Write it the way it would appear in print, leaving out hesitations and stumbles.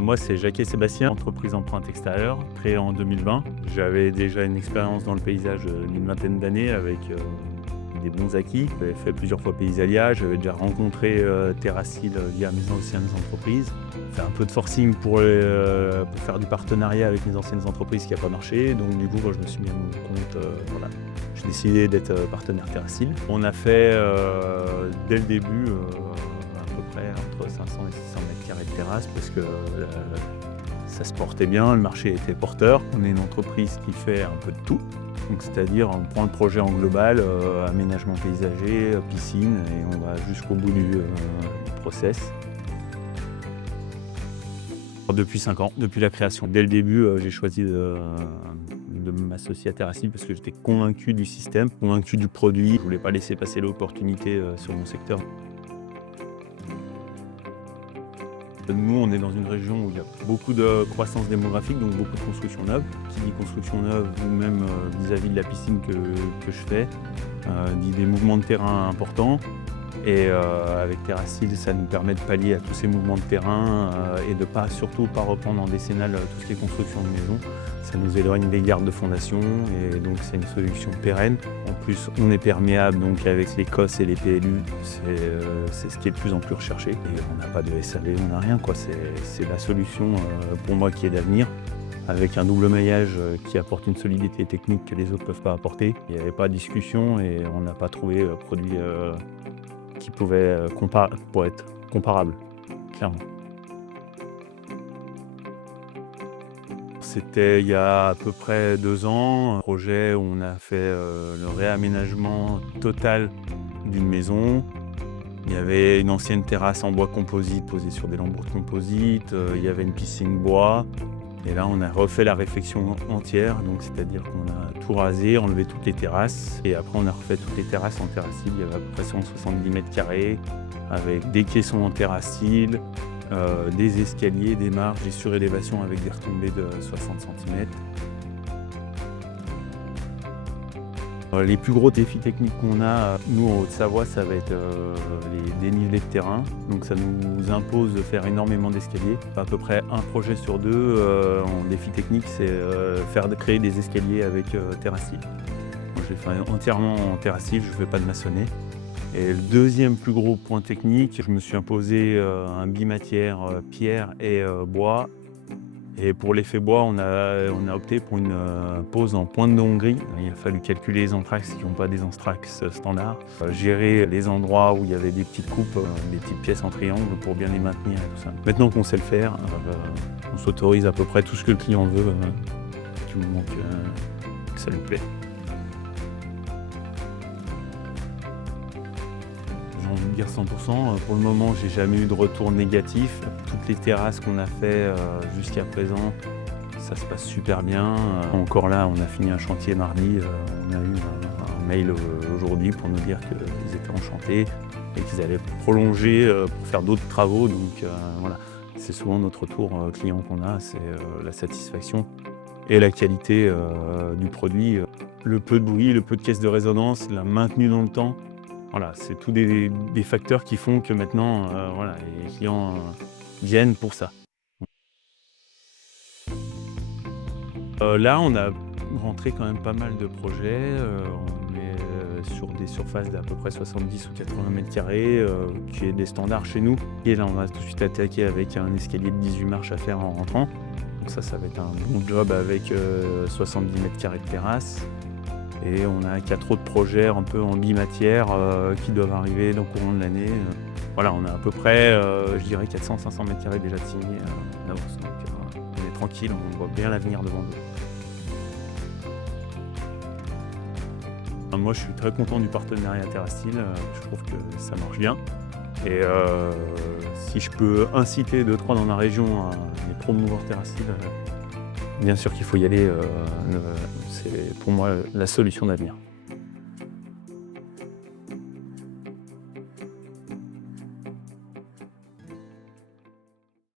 Moi, c'est Jacques et Sébastien, entreprise empreinte extérieure, créée en 2020. J'avais déjà une expérience dans le paysage d'une vingtaine d'années avec des bons acquis. J'avais fait plusieurs fois Paysalia, j'avais déjà rencontré Terracil via mes anciennes entreprises. J'ai fait un peu de forcing pour faire du partenariat avec mes anciennes entreprises qui n'a pas marché. Donc du coup, moi, je me suis mis à mon compte. Voilà. J'ai décidé d'être partenaire Terracil. On a fait dès le début à peu près entre 500 et 600 mètres carrés de terrasse parce que ça se portait bien, le marché était porteur. On est une entreprise qui fait un peu de tout. Donc, c'est-à-dire, on prend le projet en global, aménagement paysager, piscine, et on va jusqu'au bout du process. Depuis 5 ans, depuis la création. Dès le début, j'ai choisi de m'associer à Terracil parce que j'étais convaincu du système, convaincu du produit. Je ne voulais pas laisser passer l'opportunité sur mon secteur. Nous, on est dans une région où il y a beaucoup de croissance démographique, donc beaucoup de construction neuve. Qui dit construction neuve, ou même vis-à-vis de la piscine que je fais, dit des mouvements de terrain importants. Et avec Terracil, ça nous permet de pallier à tous ces mouvements de terrain et de surtout pas reprendre en décennale tout ce qui est construction de maison. Ça nous éloigne des gardes de fondation et donc c'est une solution pérenne. En plus, on est perméable, donc avec les COS et les PLU, c'est ce qui est de plus en plus recherché. Et on n'a pas de SAV, on n'a rien, quoi. C'est la solution pour moi qui est d'avenir. Avec un double maillage qui apporte une solidité technique que les autres ne peuvent pas apporter. Il n'y avait pas de discussion et on n'a pas trouvé produit qui pouvait pour être comparable, clairement. C'était il y a à peu près 2 ans, un projet où on a fait le réaménagement total d'une maison. Il y avait une ancienne terrasse en bois composite posée sur des lambeaux de composite, il y avait une piscine bois. Et là, on a refait la réfection entière, donc c'est-à-dire qu'on a tout rasé, enlevé toutes les terrasses. Et après, on a refait toutes les terrasses en Terracil. Il y avait à peu près 170 mètres carrés, avec des caissons en Terracil, des escaliers, des marches, des surélévations avec des retombées de 60 cm. Les plus gros défis techniques qu'on a, nous en Haute-Savoie, ça va être les dénivelés de terrain. Donc ça nous impose de faire énormément d'escaliers. À peu près un projet sur 2 en défi technique, c'est créer des escaliers avec Terracil. Moi, je l'ai fait entièrement en Terracil, je ne fais pas de maçonner. Et le deuxième plus gros point technique, je me suis imposé un bimatière pierre et bois. Et pour l'effet bois, on a opté pour une pose en pointe de Hongrie. Il a fallu calculer les anthrax qui n'ont pas des anthrax standards, gérer les endroits où il y avait des petites coupes, des petites pièces en triangle pour bien les maintenir et tout ça. Maintenant qu'on sait le faire, on s'autorise à peu près tout ce que le client veut, du moment que ça lui plaît. J'ai envie de dire 100%. Pour le moment, j'ai jamais eu de retour négatif. Toutes les terrasses qu'on a fait jusqu'à présent, ça se passe super bien. Encore là, on a fini un chantier mardi. On a eu un mail aujourd'hui pour nous dire qu'ils étaient enchantés et qu'ils allaient prolonger pour faire d'autres travaux. Donc voilà, c'est souvent notre retour client qu'on a, c'est la satisfaction et la qualité du produit. Le peu de bruit, le peu de caisse de résonance, la maintenue dans le temps. Voilà, c'est tous des facteurs qui font que maintenant, voilà, les clients viennent pour ça. Là, on a rentré quand même pas mal de projets. On est sur des surfaces d'à peu près 70 ou 80 mètres carrés, qui est des standards chez nous. Et là, on va tout de suite attaquer avec un escalier de 18 marches à faire en rentrant. Donc ça va être un bon job avec 70 mètres carrés de terrasse. Et on a 4 autres projets un peu en bimatière qui doivent arriver dans le courant de l'année. Voilà, on a à peu près, je dirais, 400-500 mètres carrés déjà de signés d'avance. Donc on est tranquille, on voit bien l'avenir devant nous. Moi, je suis très content du partenariat Terracil. Je trouve que ça marche bien. Et si je peux inciter 2-3 dans la région à les promouvoir Terracil, bien sûr qu'il faut y aller, c'est pour moi la solution d'avenir.